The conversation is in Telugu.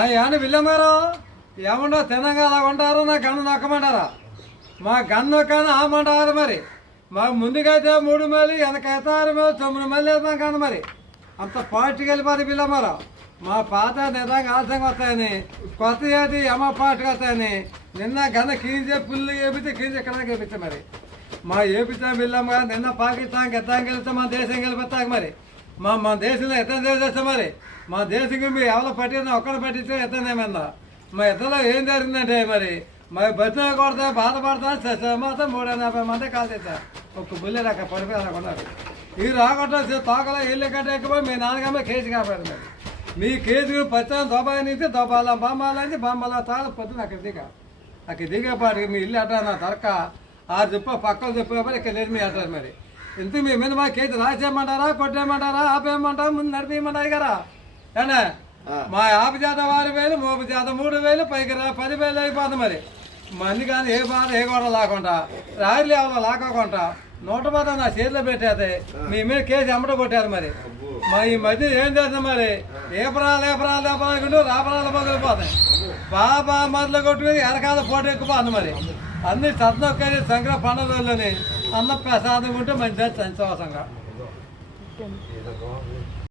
ఏమన్నా విల్లమ్మారు ఏమన్నా తినంగా అలా ఉంటారు నా గన్ను నొక్కమంటారా మా గన్ను నొక్కని ఆమంటారు మరి మాకు ముందుకైతే 3 మైలు వెనకైతే 6 మైలు 9 మైలు వేద్దాం కానీ మరి అంత పార్టీకి వెళ్ళిపోతే విల్లమ్మారు మా పాత నిజంగా ఆలస్యంగా వస్తాయని కొత్త ఏది యమ పాటుకు వస్తాయని నిన్న గన్న కీంచే పుల్లు వేపితే కీంచి ఎక్కడ వేపిస్తే మరి మా వేపిస్తాం విల్లమ్మ నిన్న పాకిస్తాన్కి ఎత్తాం గెలిస్తే మన దేశం గెలిపిస్తాక మరి మన దేశంలో ఎత్తం చేస్తాం మరి మా దేశంకి మీరు ఎవరో పట్టిన ఒక్కడ పట్టించే ఎత్తనేమన్నా మా ఇద్దరులో ఏం జరిగిందంటే మరి బతిన కొడతా బాధపడతా మాత్రం 350 మంది కాల్చేస్తారు ఒక్క బుల్లె రాక పడిపోయి కొన్నారు ఈ రాకుండా తోకలో ఇల్లు కట్టకపోయి మీ నాన్నగమ్మ కేసు కాపాడు మరి మీ కేసు పచ్చని దోబాయి నుంచి దోబాల బాంబాలని బాంబాల తాళ పొద్దున అక్కడ దిగేపాటికి మీ ఇల్లు అట్ట నా తరక 6 చెప్ప పక్కలు చెప్పేపారు ఇక్కడ లేదు మీ అంటారు మరి ఇంత మీ మీద మా కేసు రాసేయమంటారా కొట్టేయమంటారా ఆపేయమంటారా ముందు నడిపేయమంటారు కదా ఏనా మా ఆపు చేత 6,000 మోపు చేత 3,000 పైకి 10,000 అయిపోతుంది మరి మంది కానీ ఏ బాధ ఏ గొడవ లాకుండా రాయిలు ఎవరో లాకోకుండా 110 నా చేతిలో పెట్టేది మీ మీద కేసు ఎమ్మట కొట్టారు మరి మా ఈ మధ్య ఏం చేస్తాం మరి ఏపరాలు రాపరాలు పగిలిపోతాయి బాబా మొదలు కొట్టుకుని ఎరకాల పోటీ ఎక్కుపోతుంది మరి అన్ని సత్నొక్కని సంక్ర పండుగలని అన్న ప్రసాదం ఉంటే మంచిగా సంతోషంగా